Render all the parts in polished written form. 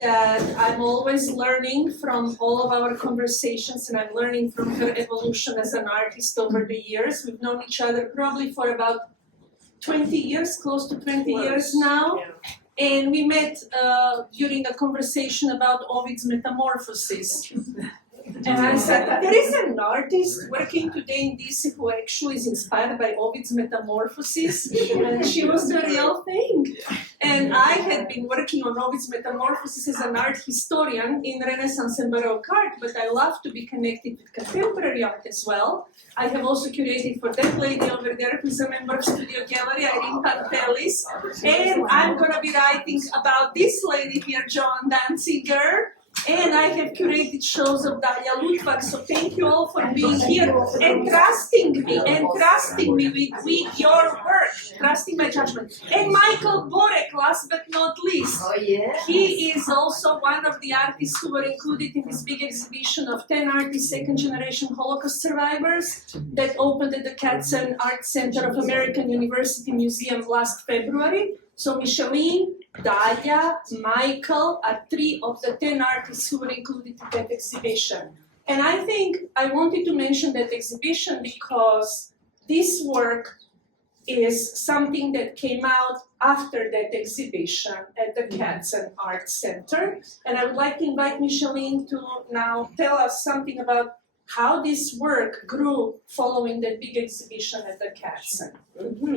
that I'm always learning from all of our conversations, and I'm learning from her evolution as an artist over the years. We've known each other probably for about 20 years, close to 20 years now. Yeah. And we met during a conversation about Ovid's Metamorphosis. And I said, there is an artist working today in DC who actually is inspired by Ovid's Metamorphosis, and she was the real thing. And I had been working on Ovid's Metamorphosis as an art historian in Renaissance and Baroque art, but I love to be connected with contemporary art as well. I have also curated for that lady over there, who's a member of Studio Gallery, Irene Pantelis. And I'm going to be writing about this lady here, Joan Danziger. And I have curated shows of Dalia Lutvak, so thank you all for being here and trusting me with your work, trusting my judgment. And Michael Borek, last but not least, he is also one of the artists who were included in this big exhibition of 10 artists, second-generation Holocaust survivors, that opened at the Katzen Art Center of American University Museum last February. So Micheline, Dalia, Michael are 3 of the 10 artists who were included in that exhibition. And I think I wanted to mention that exhibition because this work is something that came out after that exhibition at the Katzen Art Center. And I would like to invite Micheline to now tell us something about how this work grew following that big exhibition at the Katzen,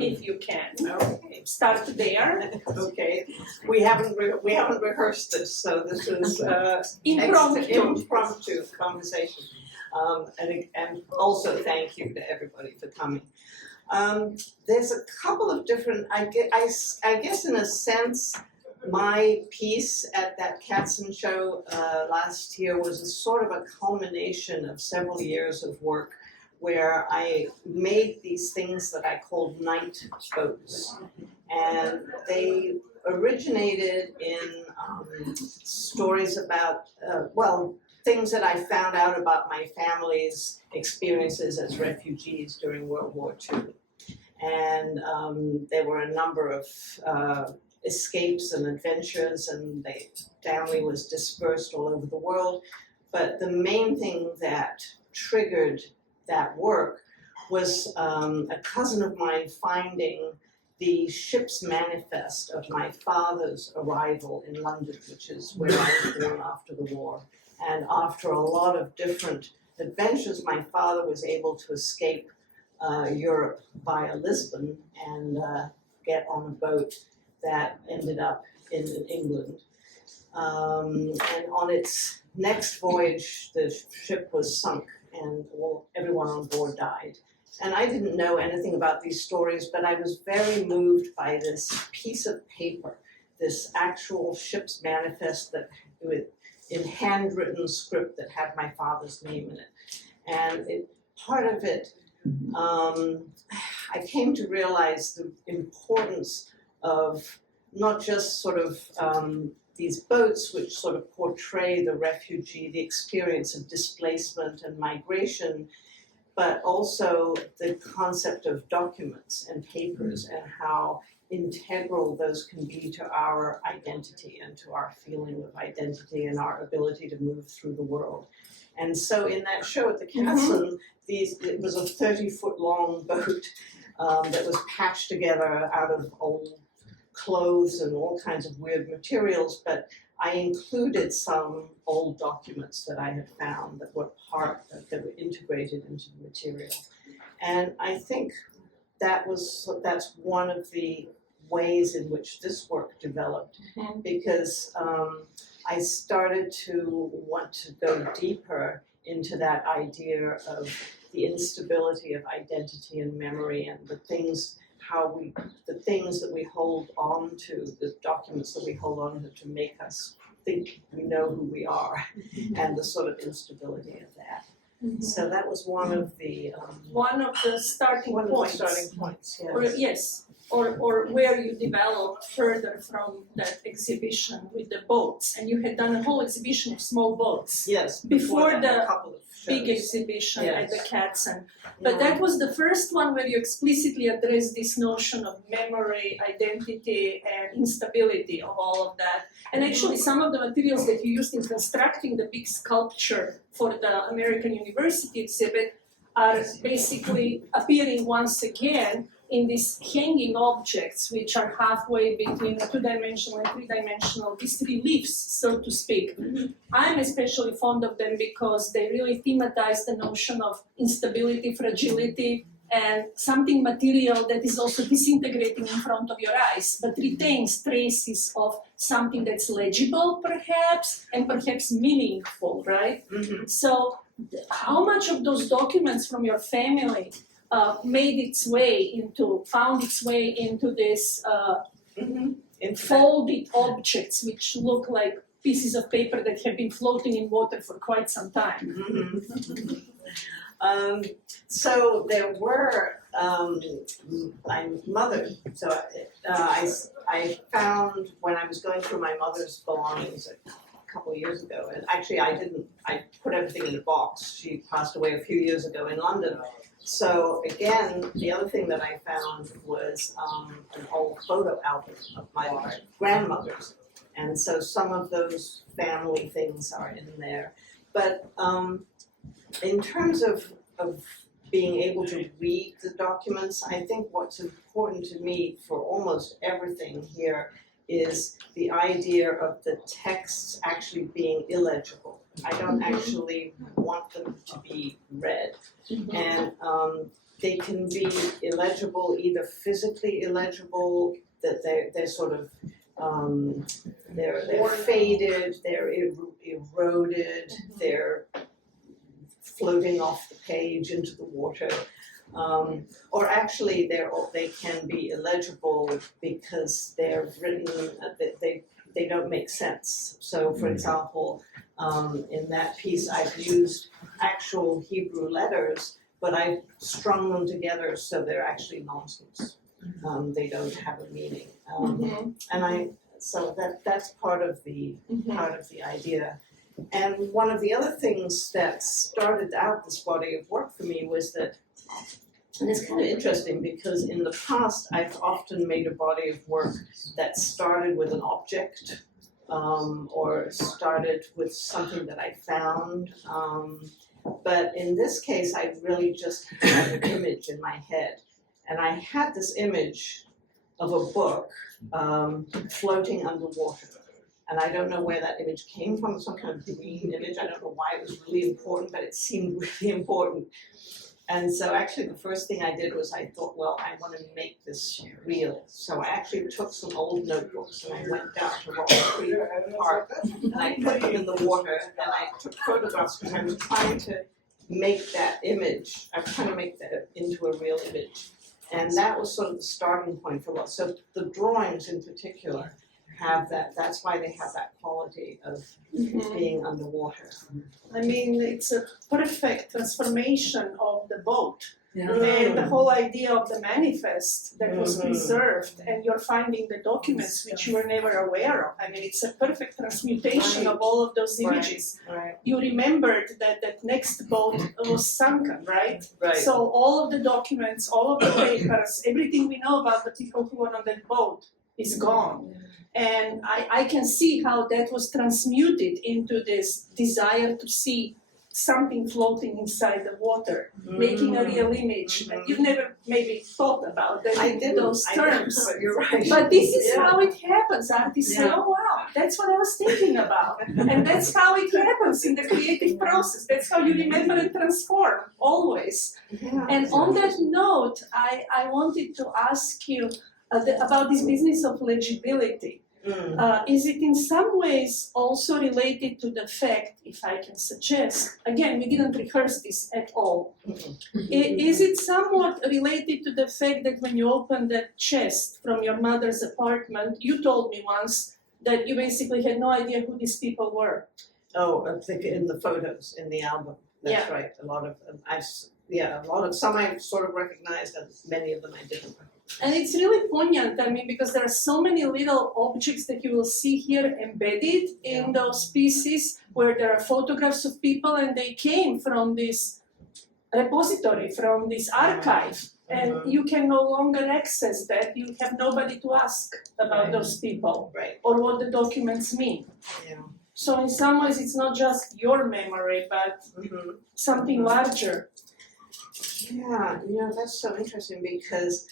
if you can. Okay. Start there. Okay. We haven't rehearsed this, so this is impromptu conversation. And also thank you to everybody for coming. There's a couple of different, I guess in a sense, my piece at that Katzen show last year was a sort of a culmination of several years of work where I made these things that I called night boats. And they originated in stories about, things that I found out about my family's experiences as refugees during World War II. And there were a number of escapes and adventures, and the family was dispersed all over the world. But the main thing that triggered that work was a cousin of mine finding the ship's manifest of my father's arrival in London, which is where I was born after the war. And after a lot of different adventures, my father was able to escape Europe via Lisbon and get on a boat that ended up in England. And on its next voyage, the ship was sunk and everyone on board died. And I didn't know anything about these stories, but I was very moved by this piece of paper, this actual ship's manifest that in handwritten script that had my father's name in it. And part of it, I came to realize the importance of not just sort of these boats which sort of portray the refugee, the experience of displacement and migration, but also the concept of documents and papers and how integral those can be to our identity and to our feeling of identity and our ability to move through the world. And so in that show at the Katzen, it was a 30-foot long boat that was patched together out of old clothes and all kinds of weird materials, but I included some old documents that I had found that were that were integrated into the material. And I think that's one of the ways in which this work developed, because I started to want to go deeper into that idea of the instability of identity and memory and the things that we hold on to, the documents that we hold on to make us think we know who we are, and the sort of instability of that. So that was one of the starting points. Yes. Or where you developed further from that exhibition with the boats, and you had done a whole exhibition of small boats. Yes, before a couple of big shows. exhibition at the Yes. Katzen. But that was the first one where you explicitly addressed this notion of memory, identity, and instability of all of that. And actually, some of the materials that you used in constructing the big sculpture for the American University exhibit are basically appearing once again in these hanging objects, which are halfway between a two-dimensional and three-dimensional, these reliefs, so to speak. I'm especially fond of them because they really thematize the notion of instability, fragility, and something material that is also disintegrating in front of your eyes, but retains traces of something that's legible, perhaps, and perhaps meaningful, right? So, how much of those documents from your family found its way into this folded objects, which look like pieces of paper that have been floating in water for quite some time? So there were my mother. So I found when I was going through my mother's belongings a couple of years ago, and actually I put everything in a box. She passed away a few years ago in London. So again, the other thing that I found was an old photo album of my grandmother's, and so some of those family things are in there. But in terms of being able to read the documents, I think what's important to me for almost everything here is the idea of the texts actually being illegible. I don't actually want them to be read. And they can be illegible, either physically illegible, that they're sort of they're faded, they're eroded, they're floating off the page into the water, or actually they can be illegible because they're written they don't make sense. So, for example, in that piece, I've used actual Hebrew letters, but I've strung them together so they're actually nonsense. They don't have a meaning, and so that's part of the idea. And one of the other things that started out this body of work for me was that, and it's kind of interesting because in the past I've often made a body of work that started with an object or started with something that I found. But in this case, I really just had an image in my head. And I had this image of a book floating underwater. And I don't know where that image came from, some kind of green image. I don't know why it was really important, but it seemed really important. And so actually the first thing I did was I thought, well, I want to make this real. So I actually took some old notebooks and I went down to Rock Creek Park and I put them in the water and I took photographs because I was trying to make that image. I was trying to make that into a real image. And that was sort of the starting point for what. So the drawings in particular have that, that's why they have that quality of being underwater. I mean, it's a perfect transformation of the boat. And the whole idea of the manifest that was preserved, and you're finding the documents which you were never aware of. I mean, it's a perfect transmutation of all of those images. You remembered that that next boat was sunken, right? So all of the documents, all of the papers, everything we know about the people who were on that boat is gone. And I can see how that was transmuted into this desire to see something floating inside the water, making a real image. And you've never maybe thought about that those terms. But you're right. But this is how it happens. Artists say, oh wow, that's what I was thinking about. And that's how it happens in the creative process. That's how you remember and transform, always. And on that note, I wanted to ask you about this business of legibility. Is it in some ways also related to the fact, if I can suggest, again, we didn't rehearse this at all. Is it somewhat related to the fact that when you opened that chest from your mother's apartment, you told me once that you basically had no idea who these people were? Oh, I think in the photos, in the album. That's right. A lot of them. Some I sort of recognized, and many of them I didn't recognize. And it's really poignant, I mean, because there are so many little objects that you will see here embedded in those pieces where there are photographs of people and they came from this repository, from this archive. And you can no longer access that. You have nobody to ask about those people or what the documents mean. Yeah. So in some ways, it's not just your memory, but something larger. Yeah, you know, that's so interesting because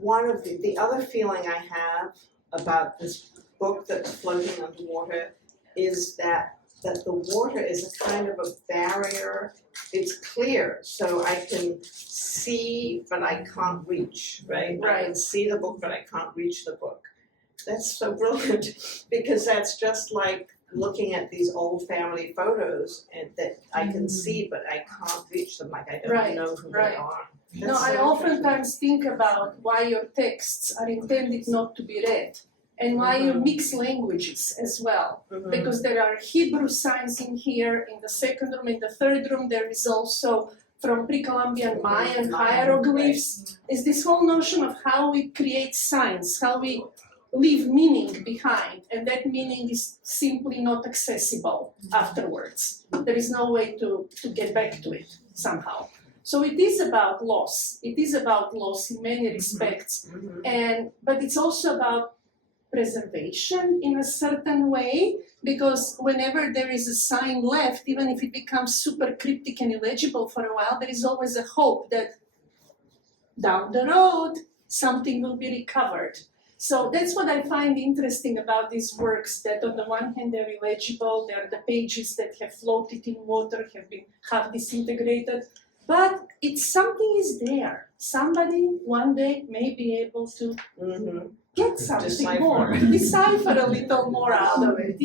one of the other feeling I have about this book that's floating underwater is that the water is a kind of a barrier. It's clear, so I can see, but I can't reach, right? I can see the book, but I can't reach the book. That's so brilliant, because that's just like looking at these old family photos and that I can see, but I can't reach them, like I don't know who they are. No, I oftentimes think about why your texts are intended not to be read. And why you mix languages as well, because there are Hebrew signs in here, in the second room, in the third room there is also from pre-Columbian Mayan hieroglyphs. Is this whole notion of how we create signs, how we leave meaning behind, and that meaning is simply not accessible afterwards. There is no way to get back to it somehow. So it is about loss. It is about loss in many respects, but it's also about preservation in a certain way, because whenever there is a sign left, even if it becomes super cryptic and illegible for a while, there is always a hope that down the road something will be recovered. So that's what I find interesting about these works, that on the one hand they're illegible, they're the pages that have floated in water, have been half disintegrated, but it's something is there. Somebody one day may be able to get something more, decipher a little more out of it,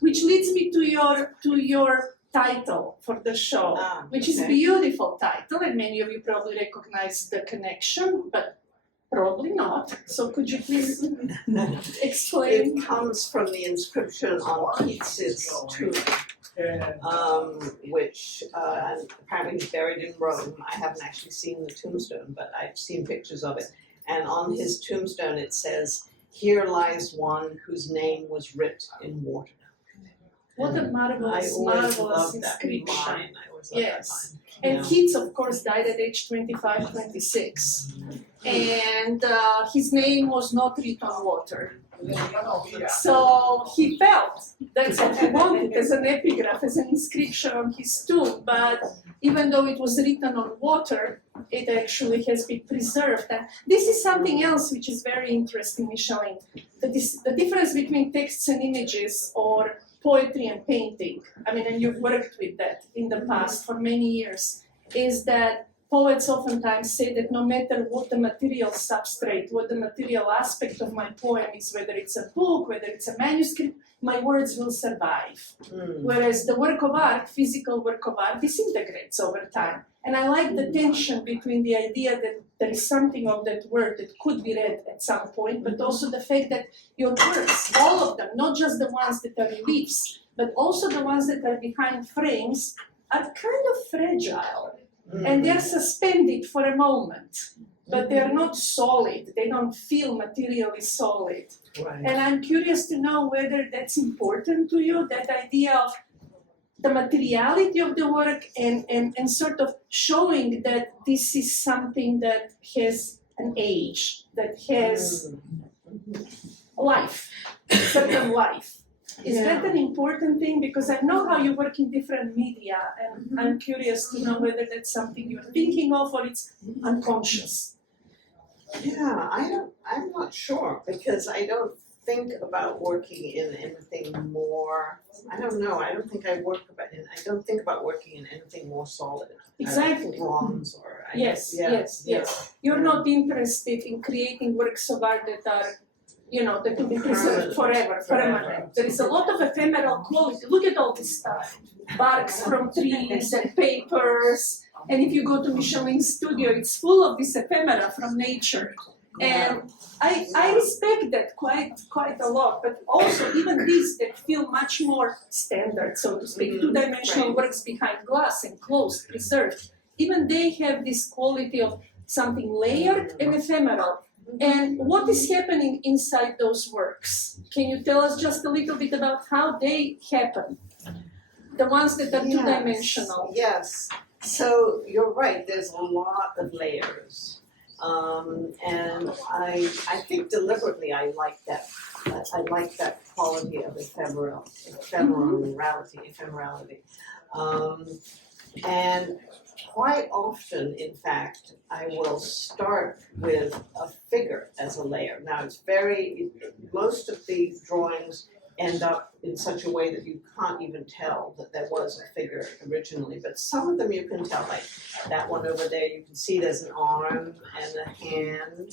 Which leads me to your title for the show, which is a beautiful title, and many of you probably recognize the connection, but probably not. So could you please explain? It comes from the inscription on Keats's tomb, which apparently is buried in Rome. I haven't actually seen the tombstone, but I've seen pictures of it. And on his tombstone it says, "Here lies one whose name was writ in water." What a marvelous, marvelous inscription. Yes. And Yeah. Keats, of course, died at age 25, 26. And his name was not writ on water. So he felt that's what he wanted as an epigraph, as an inscription on his tomb. But even though it was written on water, it actually has been preserved. And this is something else which is very interesting, Micheline. The difference between texts and images, or poetry and painting, I mean, and you've worked with that in the past for many years, is that poets oftentimes say that no matter what the material substrate, what the material aspect of my poem is, whether it's a book, whether it's a manuscript, my words will survive. Whereas the work of art, physical work of art, disintegrates over time. And I like the tension between the idea that there is something of that word that could be read at some point, but also the fact that your words, all of them, not just the ones that are reliefs, but also the ones that are behind frames, are kind of fragile. And they're suspended for a moment, but they're not solid. They don't feel materially solid. Right. And I'm curious to know whether that's important to you, that idea of the materiality of the work and sort of showing that this is something that has an age, that has life, certain life. Is that an important thing? Because I know how you work in different media, and I'm curious to know whether that's something you're thinking of or it's unconscious. Yeah, I'm not sure, because I don't think about working in anything more. I don't know. I don't think I think about working in anything more solid. Exactly. Bronze or Yes. You're not interested in creating works of art that are, that will be preserved forever, permanent. There is a lot of ephemeral quality. Look at all this stuff. Barks from trees and papers. And if you go to Micheline's studio, it's full of this ephemera from nature. And I respect that quite a lot, but also even these that feel much more standard, so to speak, two-dimensional works behind glass, enclosed, preserved, even they have this quality of something layered and ephemeral. And what is happening inside those works? Can you tell us just a little bit about how they happen? The ones that are two-dimensional. Yes. So you're right, there's a lot of layers. And I think deliberately I like that quality of ephemerality. And quite often, in fact, I will start with a figure as a layer. Now most of the drawings end up in such a way that you can't even tell that there was a figure originally, but some of them you can tell, like that one over there, you can see there's an arm and a hand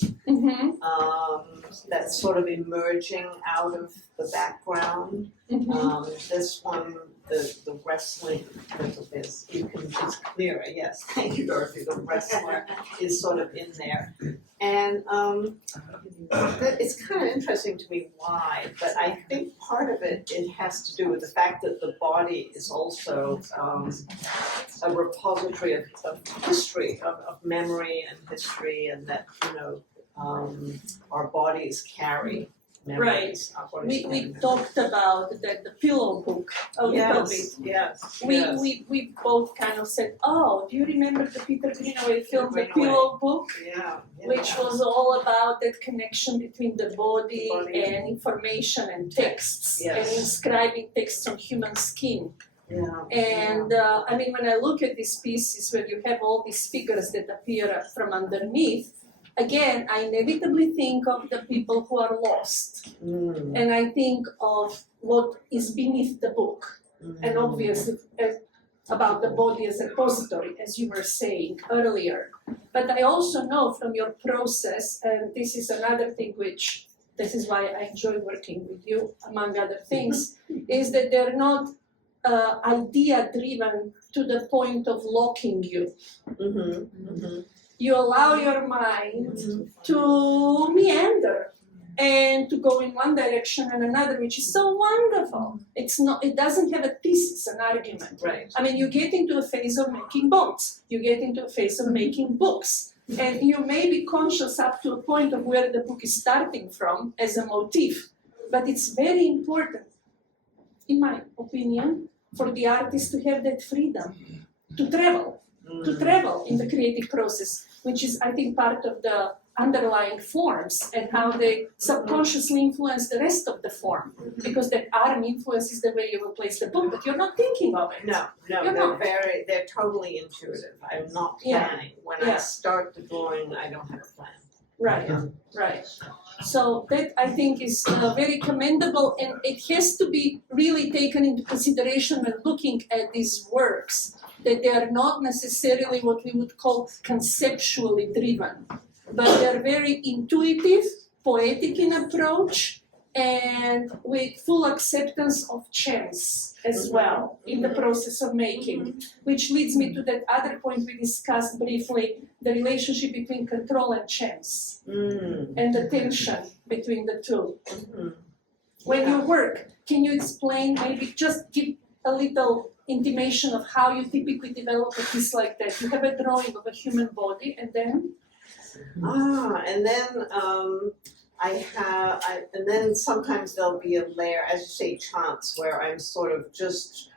that's sort of emerging out of the background. This one, the wrestling, it's clearer, yes, thank you, Dorothy, the wrestler is sort of in there. And it's kind of interesting to me why, but I think part of it has to do with the fact that the body is also a repository of history, of memory and history, and that, our bodies carry memories. Right. We talked about that the pillow book a little bit. Yes. We both kind of said, oh, do you remember the Peter Greenaway film, The Pillow Book? Yeah. Which was all about that connection between the body and information and texts and inscribing texts on human skin. And I mean, when I look at these pieces where you have all these figures that appear from underneath, again, I inevitably think of the people who are lost. And I think of what is beneath the book. And obviously about the body as a repository, as you were saying earlier. But I also know from your process, and this is another thing which, this is why I enjoy working with you, among other things, is that they're not idea-driven to the point of locking you. You allow your mind to meander and to go in one direction and another, which is so wonderful. It doesn't have a thesis, an argument. Right. I mean, you get into a phase of making bonds, you get into a phase of making books, and you may be conscious up to a point of where the book is starting from as a motif, but it's very important, in my opinion, for the artist to have that freedom to travel in the creative process, which is, I think, part of the underlying forms and how they subconsciously influence the rest of the form. Because that arm influences the way you will place the book, but you're not thinking of it. No, they're totally intuitive. I'm not planning. When I start the drawing, I don't have a plan. Right. So that, I think, is very commendable, and it has to be really taken into consideration when looking at these works, that they are not necessarily what we would call conceptually driven, but they're very intuitive, poetic in approach, and with full acceptance of chance as well in the process of making, which leads me to that other point we discussed briefly, the relationship between control and chance, and the tension between the two. When you work, can you explain, maybe just give a little intimation of how you typically develop a piece like that? You have a drawing of a human body, and then? And then sometimes there'll be a layer, as you say, chance, where I'm sort of just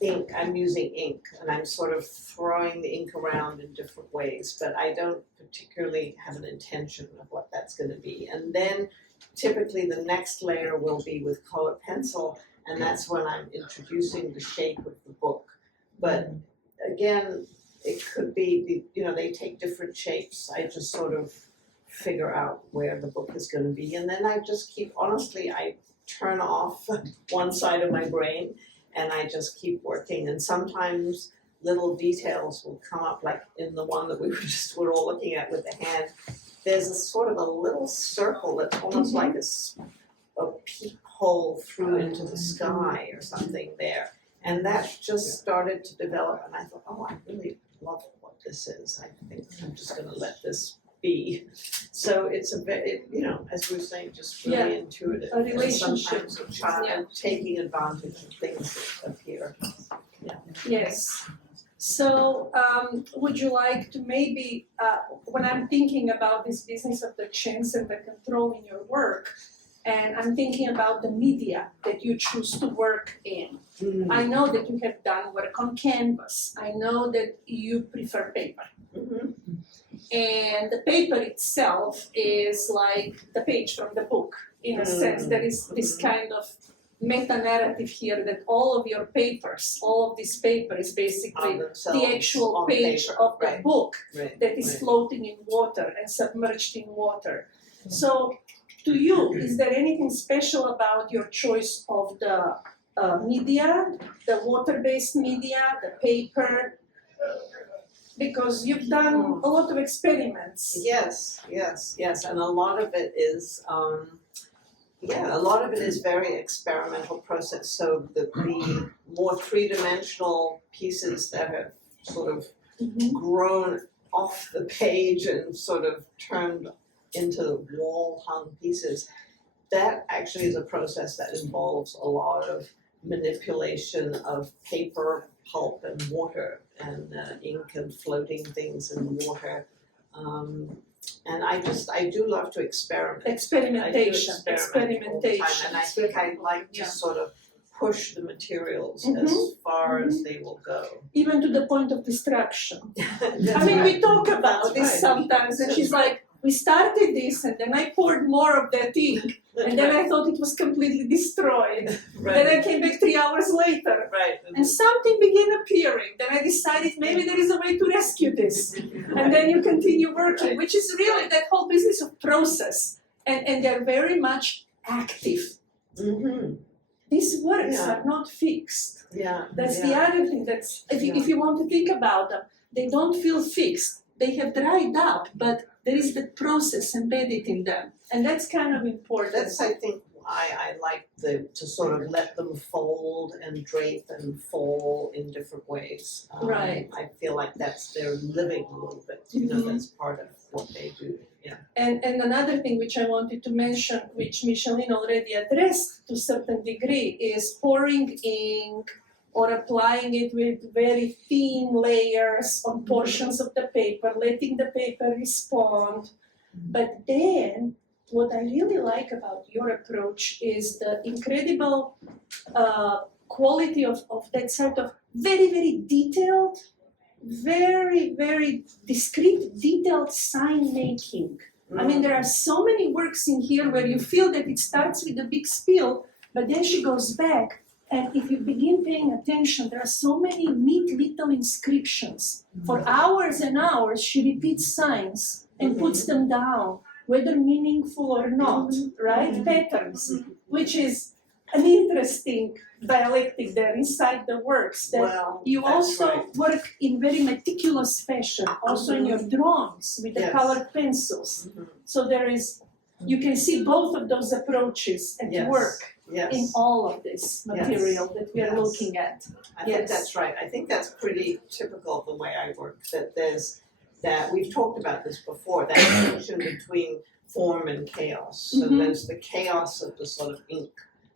I'm using ink, and I'm sort of throwing the ink around in different ways, but I don't particularly have an intention of what that's going to be. And then typically the next layer will be with colored pencil, and that's when I'm introducing the shape of the book. But again, it could be, they take different shapes. I just sort of figure out where the book is going to be, and then I just I turn off one side of my brain, and I just keep working. And sometimes little details will come up, like in the one that we were all looking at with the hand. There's a sort of a little circle that's almost like a peephole through into the sky or something there. And that just started to develop, and I thought, oh, I really love what this is. I think I'm just going to let this be. So it's a bit, as we were saying, just really intuitive. A relationship. And sometimes taking advantage of things that appear. Yes. So, would you like to maybe, when I'm thinking about this business of the chance and the control in your work, and I'm thinking about the media that you choose to work in. I know that you have done work on canvas. I know that you prefer paper. And the paper itself is like the page from the book. In a sense, there is this kind of meta-narrative here that all of your papers, all of this paper is basically the actual page of the book that is floating in water and submerged in water. So, to you, is there anything special about your choice of the media, the water-based media, the paper? Because you've done a lot of experiments. Yes, and a lot of it is, a lot of it is very experimental process. So the more three-dimensional pieces that have sort of grown off the page and sort of turned into wall-hung pieces, that actually is a process that involves a lot of manipulation of paper, pulp, and water, and ink and floating things in the water. And I do love to experiment. Experimentation. All the time, and I think I like to sort of push the materials as far as they will go. Even to the point of destruction. I mean, we talk about this sometimes, and she's like, we started this, and then I poured more of that ink, and then I thought it was completely destroyed. Then I came back 3 hours later, and something began appearing. Then I decided maybe there is a way to rescue this, and then you continue working, which is really that whole business of process, and they're very much active. These works are not fixed. That's the other thing. That's if you want to think about them, they don't feel fixed. They have dried up, but there is the process embedded in them, and that's kind of important. That's, I think, why I like to sort of let them fold and drape and fall in different ways. I feel like that's their living a little bit. You know, that's part of what they do. And another thing which I wanted to mention, which Micheline already addressed to a certain degree, is pouring ink or applying it with very thin layers on portions of the paper, letting the paper respond. But then, what I really like about your approach is the incredible quality of that sort of very, very detailed, very, very discrete, detailed sign making. I mean, there are so many works in here where you feel that it starts with a big spiel, but then she goes back. And if you begin paying attention, there are so many neat little inscriptions. For hours and hours, she repeats signs and puts them down, whether meaningful or not, right? Patterns, which is an interesting dialectic there inside the works. That you also work in very meticulous fashion, also in your drawings with the colored pencils. So there is, you can see both of those approaches at work. In all of this material that we are looking at. I think that's right. I think that's pretty typical of the way I work, that there's that, we've talked about this before, that tension between form and chaos. So there's the chaos of the sort of ink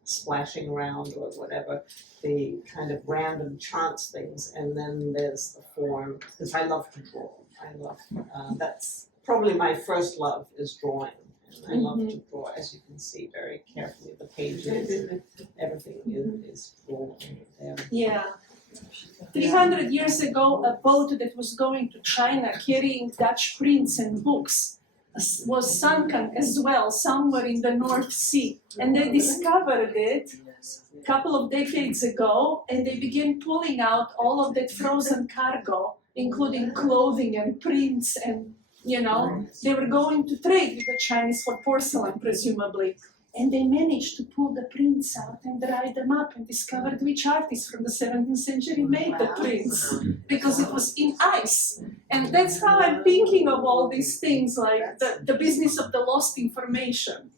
splashing around or whatever, the kind of random chance things, and then there's the form, because I love to draw. I love, that's probably my first love is drawing. I love to draw, as you can see, very carefully the pages and everything is drawn there. Yeah. 300 years ago, a boat that was going to China carrying Dutch prints and books was sunken as well somewhere in the North Sea. And they discovered it a couple of decades ago, and they began pulling out all of that frozen cargo, including clothing and prints and they were going to trade with the Chinese for porcelain, presumably. And they managed to pull the prints out and dry them up and discovered which artist from the 17th century made the prints, because it was in ice. And that's how I'm thinking of all these things, like the business of the lost information.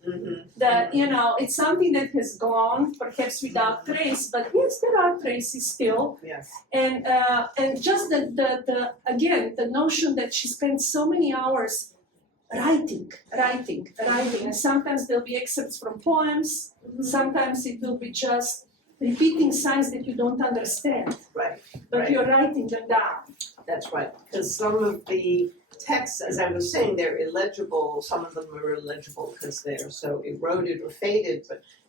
That, it's something that has gone, perhaps without trace, but yes, there are traces still. And just the notion that she spent so many hours writing, and sometimes there'll be excerpts from poems, sometimes it will be just repeating signs that you don't understand, Right, but right. you're writing them down. That's right, because some of the texts, as I was saying, they're illegible, some of them are illegible because they're so eroded or faded,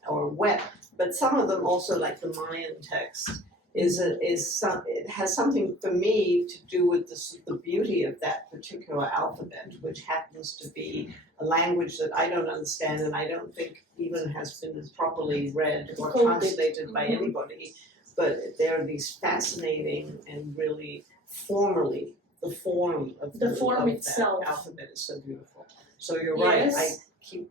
or wet, but some of them also, like the Mayan text, it has something for me to do with the beauty of that particular alphabet, which happens to be a language that I don't understand and I don't think even has been properly read or translated by anybody. But there are these fascinating and really the form of The form that itself. alphabet is so beautiful. So you're right, Yes.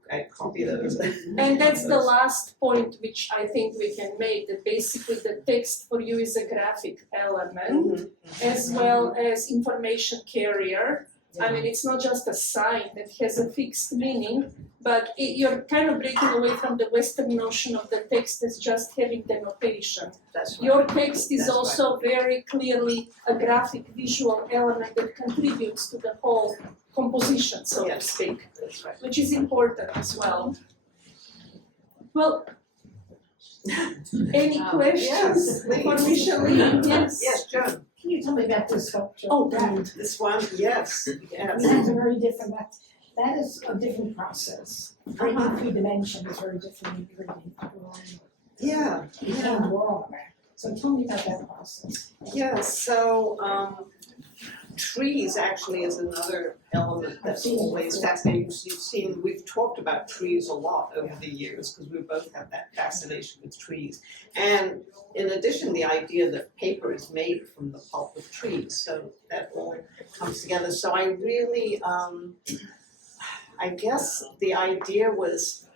I copy those. And that's the last point which I think we can make, that basically the text for you is a graphic element as well as information carrier. I mean, it's not just a sign that has a fixed meaning, but you're kind of breaking away from the Western notion of the text as just having the notation. That's right. Your text is That's also very clearly a graphic visual element that contributes to the whole composition, so to Yes. speak, That's right. which is important as well. Well, any questions Yes, for please. Micheline? Yes? Yes, Joan, Can you tell me about this sculpture? Oh, that. this one, yes, yes. That's a very different, that is a different process. Reading Uh-huh. 3 dimension is very different than reading drawing. Yeah, You can't draw on that. So tell me about that process. yeah, so, trees actually is another element that's always fascinating. You've seen, we've talked about trees a lot over the years, because we both have that fascination with trees. And in addition, the idea that paper is made from the pulp of trees, so that all comes together. So I really, I guess the idea was,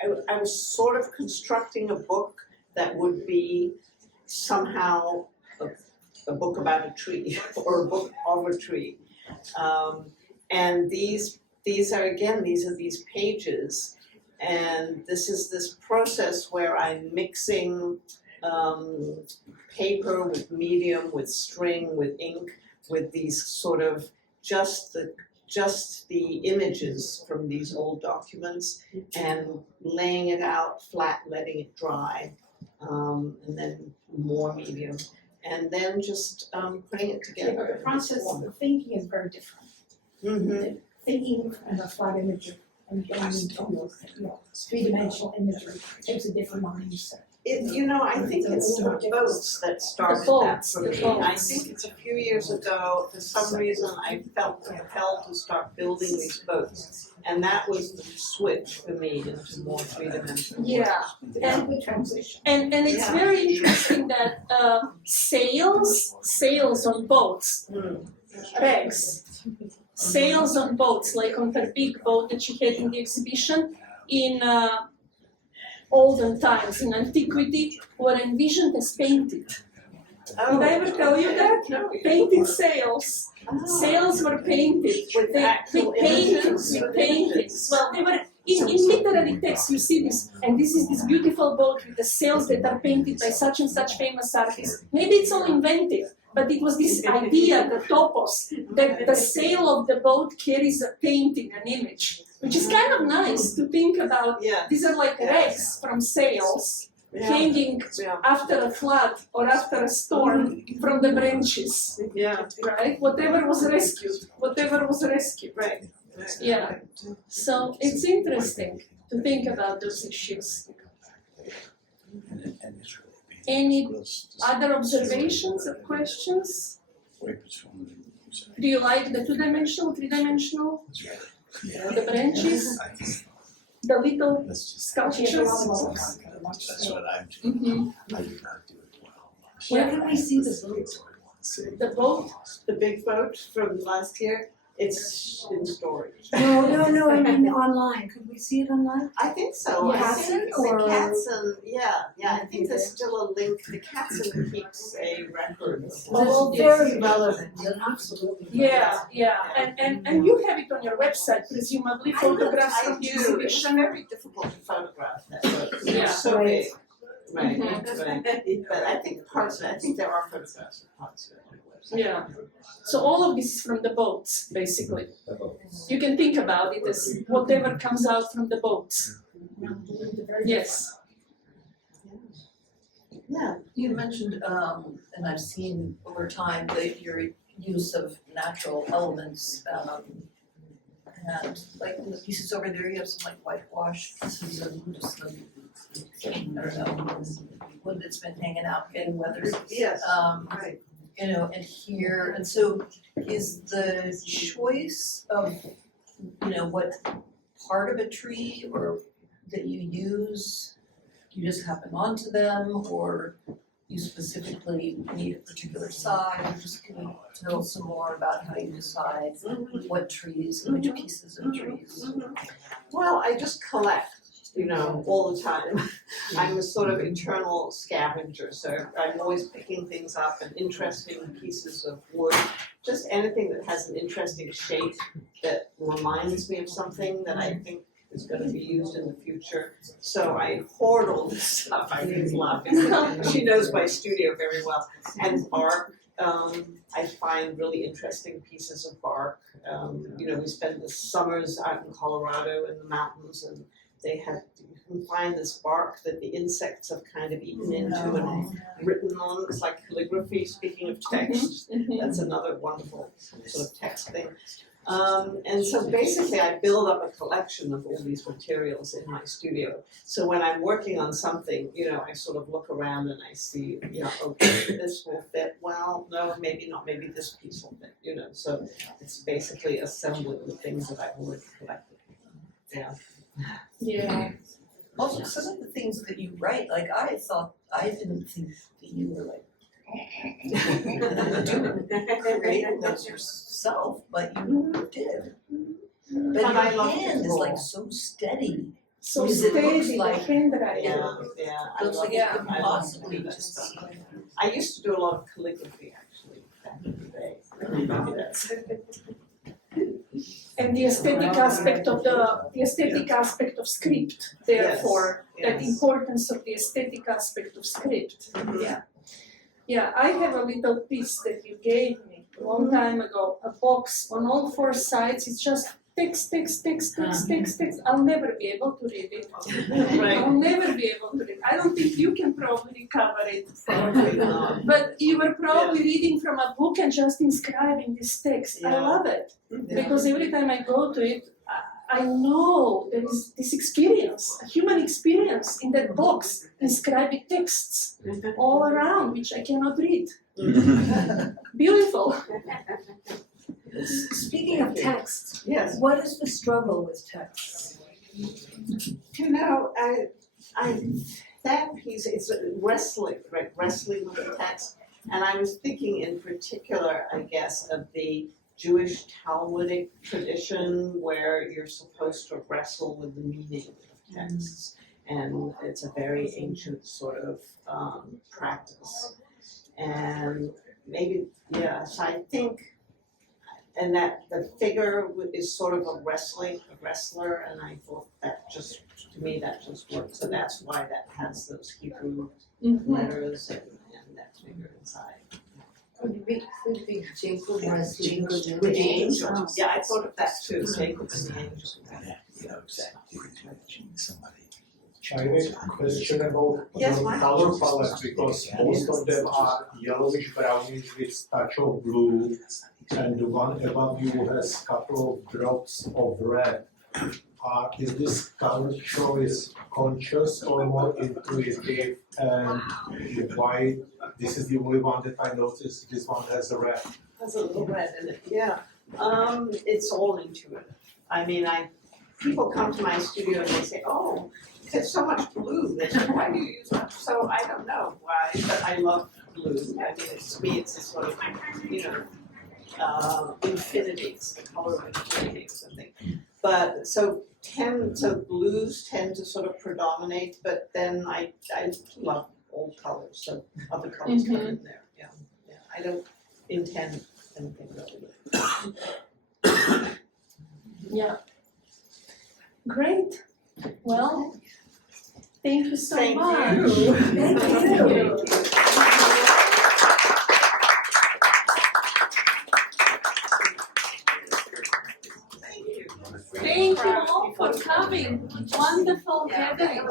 I was sort of constructing a book that would be somehow a book about a tree or a book of a tree. And these are these pages, and this is this process where I'm mixing paper with medium, with string, with ink, with these sort of just the images from these old documents, and laying it out flat, letting it dry, and then more medium, and then just putting it Yeah, together. but the process of thinking is very different. Mm-hmm. Thinking in a flat image and going into three-dimensional imagery takes a different mindset. I think it's the boats that started that for me. I think it's a few years ago, for some reason, I felt compelled to start building these boats. And that was the switch for me into more three-dimensional. Yeah, It's a good transition. and it's Yeah. very interesting that sails on boats, regs, sails on boats, like on her big boat that she had in the exhibition in olden times, in antiquity, were envisioned as painted. Oh. Did I ever tell you that? No. Painted sails. Sails were painted With actual images. with paintings. Well, they were in literary text. You see this, and this is this beautiful boat with the sails that are painted by such and such famous artists. Maybe it's all invented, but it was this idea, the topos, that the sail of the boat carries a painting, an image, which is kind of nice to think about. Yeah. These are like rags from sails hanging Yeah. after a flood or after a storm from the branches. Yeah. Right? Whatever was rescued. Right. Yeah. So it's interesting to think about those issues. Any other observations or questions? Do you like the two-dimensional, three-dimensional? The branches? The little sculptures? That's what I'm doing. Mm-hmm. I do not do it well. Where can we see the boat? The boat? The big boat from last year, it's in storage. No, I mean online. Could we see it online? I think so. I Katzen think or- the Katzen, yeah, I think there's still a link. The Katzen keeps a record of all It's these. very relevant, absolutely. Yeah, and you have it on your website, presumably, photographs I from the do. It's exhibition. very difficult to photograph that boat. Yeah. It's so big. Right, Mhm. right. But I think there are photographs of parts of it on the website. Yeah. So all of this is from the boats, basically. You can think about it as whatever comes out from the boats. Yes. Yeah. You mentioned, and I've seen over time, your use of natural elements, and like in the pieces over there, you have some like whitewash pieces and just some, I don't know, wood that's been hanging out, getting weathered. Yes. Right. You know, and here, and so is the choice of, you know, what part of a tree or that you use, you just happen onto them, or you specifically need a particular size? Just can you tell some more about how you decide what trees, which pieces of trees? Well, I just collect, you know, all the time. I'm a sort of internal scavenger, so I'm always picking things up and interesting pieces of wood. Just anything that has an interesting shape that reminds me of something that I think is gonna be used in the future. So I hoard all this stuff. I think laughing. She knows my studio very well. And bark, I find really interesting pieces of bark. You know, we spend the summers out in Colorado in the mountains, and they have, you can find this bark that the insects have kind of eaten into and written on. It's like calligraphy, speaking of text. That's another wonderful sort of text thing. And so basically I build up a collection of all these materials in my studio. So when I'm working on something, you know, I sort of look around and I see, you know, okay, this will fit well, no, maybe not, maybe this piece will fit, you know. So it's basically assembling the things that I've already collected. Yeah. Yeah. Also, some of the things that you write, like I didn't think that you were like creating those yourself, but you did. But I your love hand to is draw. like so steady. So Because it looks steady, the like- handwriting. Yeah, I Looks love like it. it couldn't I love possibly it. just. I used to do a lot of calligraphy actually back in the day. Maybe that's And the aesthetic aspect of the aesthetic aspect of script, therefore, that yes. importance of the aesthetic aspect of script. Yeah. Yeah, I have a little piece that you gave me a long time ago, a box on all four sides, it's just text. I'll never be able to read it. I'll never be able to read it. I don't think you can probably recover it. Probably not. But you were probably reading from a book and just inscribing this text. I Yeah. love it. Yeah. Because every time I go to it, I know there is this experience, a human experience in that box, inscribing texts all around, which I cannot read. Beautiful. Speaking of text, Yes. what is the struggle with text? You know, that piece, it's wrestling, right? Wrestling with the text. And I was thinking in particular, I guess, of the Jewish Talmudic tradition where you're supposed to wrestle with the meaning of texts. And it's a very ancient sort of practice. And maybe, yes, I think, and that the figure is sort of a wrestler, and I thought that just, to me, that just worked. So that's why that has those Hebrew letters and that figure inside. Could be Jacob wrestling With the angels. Yeah, I thought of that too, Jacob and the angels. Yeah, you know exactly what you're mentioning, somebody. I have a question about Yes, the Mike. color palette because most of them are yellowish brownish with touch of blue, and the one above you has couple of drops of red. Is this color choice conscious or more intuitive, and why this is the only one that I noticed? This one has a red. Has a little red in it, yeah. It's all intuitive. I mean, people come to my studio and they say, oh, there's so much blue. They say, why do you use that? So I don't know why, but I love blue. I mean, to me, it's a sort of, you know, infinity. It's the color of infinity or something. But so blues tend to sort of predominate, but then I love all colors, so other colors come in there, yeah. I don't intend anything really. Yeah. Great. Well, thank you so Thank much. you. Thank you. Thank you all for coming. Wonderful gathering.